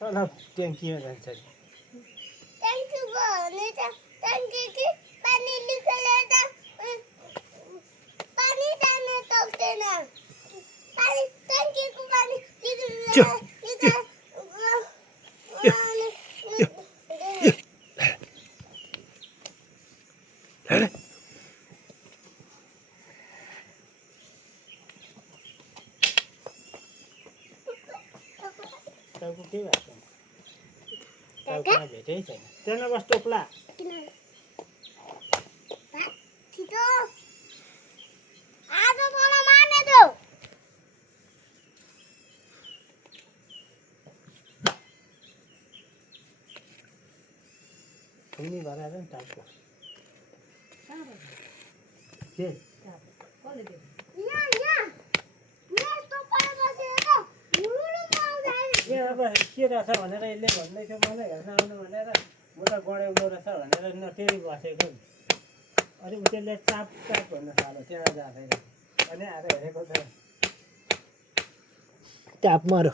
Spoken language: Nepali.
तल ट्याङ्कीमा जान्छ ट्याङ्की भने त ट्याङ्की कि पानी निकालेर त पानी जान सक्दैन पानी ट्याङ्कीको पानी टाउको के भएको छैन टाउकोमा भेटै छैन त्यहाँ बस टोप्ला छिटो आज मलाई मार्ने देऊ खुनी भराएर नि टाउको के ए अब के रहेछ भनेर यसले भन्दैछ मलाई हेर्न आउनु भनेर म त गड्याउनु रहेछ भनेर नटेरी बसेको नि अनि उसले चाप चाप भन्न थाल्यो त्यहाँ जाँदैन अनि आएर हेरेको त चाप मारो